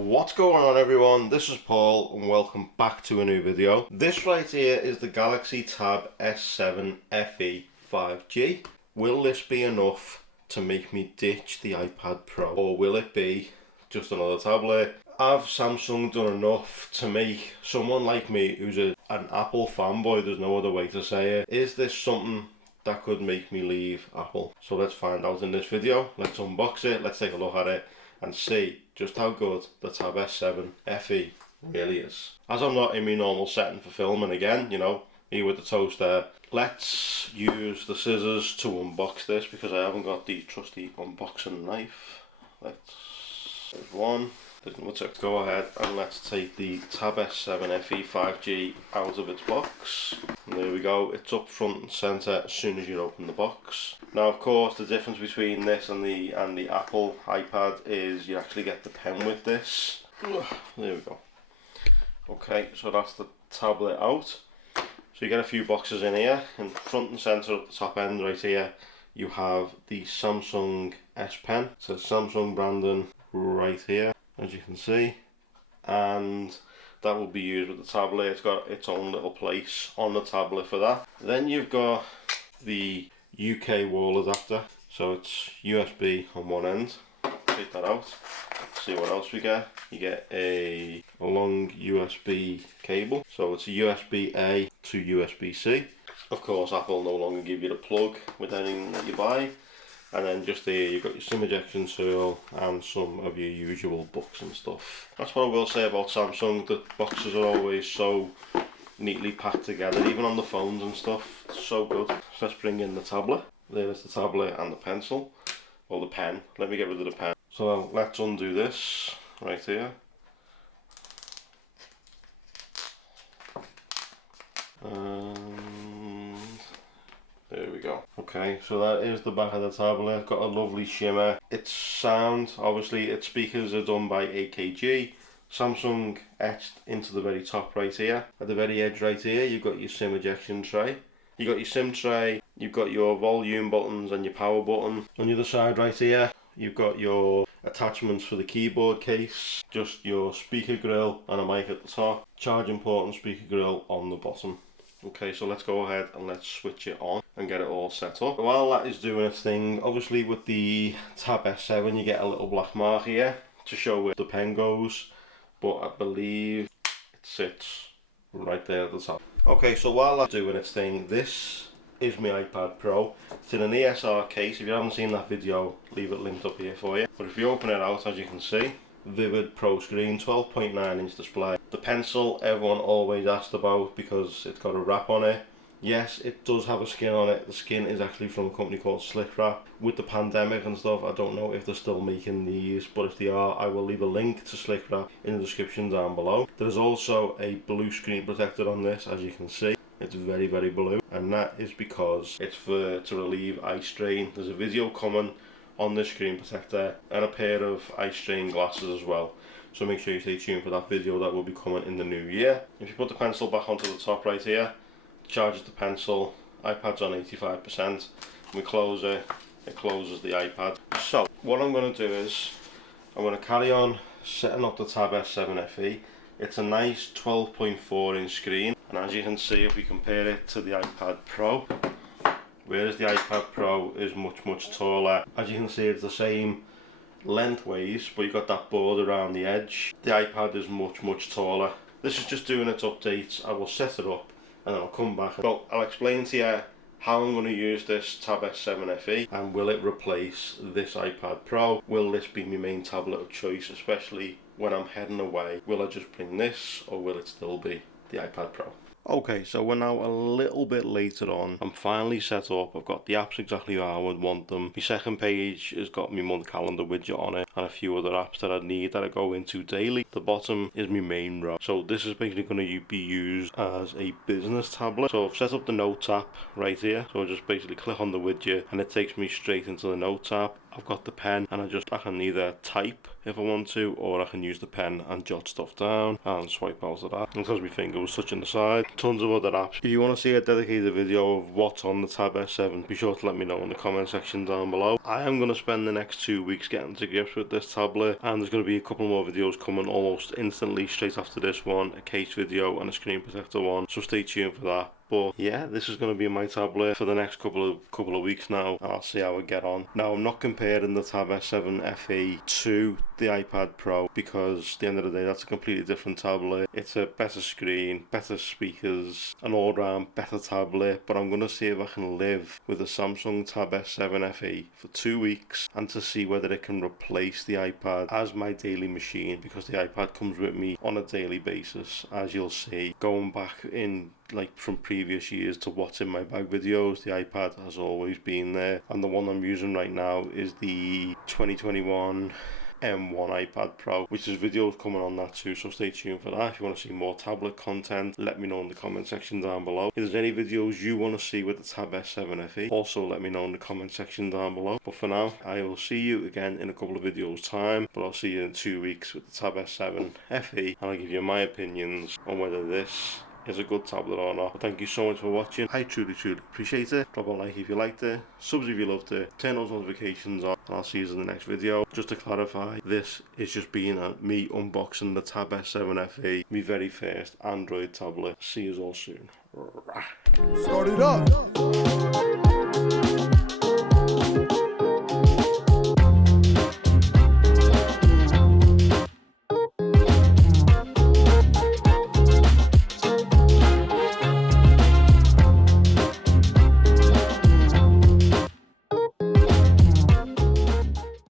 What's going on, everyone? This is Paul and welcome back to a new video. This right here is the Galaxy Tab S7 FE 5G. Will this be enough to make me ditch the iPad Pro, or will it be just another tablet? Have Samsung done enough to make someone like me, who's an Apple fanboy, there's no other way to say it, is this something that could make me leave Apple? So let's find out in this video. Let's unbox it, let's take a look at it and see just how good the Tab S7 FE really is. As I'm not in my normal setting for filming again, you know, me with the toaster, let's use the scissors to unbox this because I haven't got the trusty unboxing knife. There's one. Let's go ahead and let's take the Tab S7 FE 5G out of its box. And there we go, it's up front and centre as soon as you open the box. Now of course the difference between this and the Apple iPad is you actually get the pen with this. There we go. Okay, so that's the tablet out. So you get a few boxes in here, and front and centre at the top end right here you have the Samsung S Pen. So Samsung branding right here, as you can see, and that will be used with the tablet. It's got its own little place on the tablet for that. Then you've got the UK wall adapter, so it's USB on one end. Take that out, see what else we get. You get a long USB cable, so it's a USB-A to USB-C. Of course Apple no longer give you the plug with anything that you buy. And then just there you've got your SIM ejection tool and some of your usual books and stuff. That's what I will say about Samsung, the boxes are always so neatly packed together, even on the phones and stuff. It's so good. So let's bring in the tablet. There's the tablet and the pencil, or the pen. Let me get rid of the pen. So let's undo this right here. There we go. Okay, so that is the back of the tablet. Got a lovely shimmer. Its sound, obviously its speakers are done by AKG. Samsung etched into the very top right here. At the very edge right here you've got your SIM ejection tray. You've got your SIM tray, you've got your volume buttons and your power button. On the other side right here you've got your attachments for the keyboard case, just your speaker grill and a mic at the top, charging port and speaker grill on the bottom. Okay, so let's go ahead and let's switch it on and get it all set up. While that is doing its thing, obviously with the Tab S7 you get a little black mark here to show where the pen goes, but I believe it sits right there at the top. Okay, so while that's doing its thing, this is my iPad Pro. It's in an ESR case. If you haven't seen that video, leave it linked up here for you. But if you open it out, as you can see, vivid pro screen, 12.9 inch display. The pencil everyone always asked about because it's got a wrap on it. Yes, it does have a skin on it. The skin is actually from a company called Slick Wrap. With the pandemic and stuff, I don't know if they're still making these, but if they are, I will leave a link to Slick Wrap in the description down below. There is also a blue screen protector on this, as you can see. It's very, very blue, and that is because it's to relieve eye strain. There's a video coming on the screen protector and a pair of eye strain glasses as well. So make sure you stay tuned for that video that will be coming in the new year. If you put the pencil back onto the top right here, charges the pencil, iPad's on 85%, we close it, it closes the iPad. So what I'm going to do is, I'm going to carry on setting up the Tab S7 FE. It's a nice 12.4 inch screen, and as you can see if we compare it to the iPad Pro, whereas the iPad Pro is much taller. As you can see it's the same lengthways, but you've got that board around the edge. The iPad is much taller. This is just doing its updates. I will set it up and then I'll come back. So I'll explain to you how I'm going to use this Tab S7 FE and will it replace this iPad Pro? Will this be my main tablet of choice, especially when I'm heading away? Will I just bring this or will it still be the iPad Pro? Okay, so we're now a little bit later on. I'm finally set up. I've got the apps exactly how I would want them. My second page has got my month calendar widget on it and a few other apps that I need that I go into daily. The bottom is my main row. So this is basically going to be used as a business tablet. So I've set up the Notes app right here. So I just basically click on the widget and it takes me straight into the Notes app. I've got the pen, and I can either type if I want to, or I can use the pen and jot stuff down and swipe out of that. And because my finger was touching the side, tons of other apps. If you want to see a dedicated video of what's on the Tab S7, be sure to let me know in the comment section down below. I am going to spend the next 2 weeks getting to grips with this tablet, and there's going to be a couple more videos coming almost instantly straight after this one, a case video and a screen protector one, so stay tuned for that. But yeah, this is going to be my tablet for the next couple of weeks now, and I'll see how I get on. Now, I'm not comparing the Tab S7 FE to the iPad Pro, because at the end of the day, that's a completely different tablet. It's a better screen, better speakers, an all-round better tablet, but I'm going to see if I can live with the Samsung Tab S7 FE for 2 weeks, and to see whether it can replace the iPad as my daily machine, because the iPad comes with me on a daily basis, as you'll see. Going back in like from previous years to what's in my bag videos, the iPad has always been there, and the one I'm using right now is the 2021 M1 iPad Pro, which is videos coming on that too, so stay tuned for that. If you want to see more tablet content, let me know in the comment section down below. If there's any videos you want to see with the Tab S7 FE, also let me know in the comment section down below. But for now, I will see you again in a couple of videos time, but I'll see you in 2 weeks with the Tab S7 FE, and I'll give you my opinions on whether this is a good tablet or not. But thank you so much for watching. I truly appreciate it. Drop a like if you liked it, subs if you loved it, turn those notifications on, and I'll see you in the next video. Just to clarify, this is just being me unboxing the Tab S7 FE, my very first Android tablet. See you all soon. Start it up.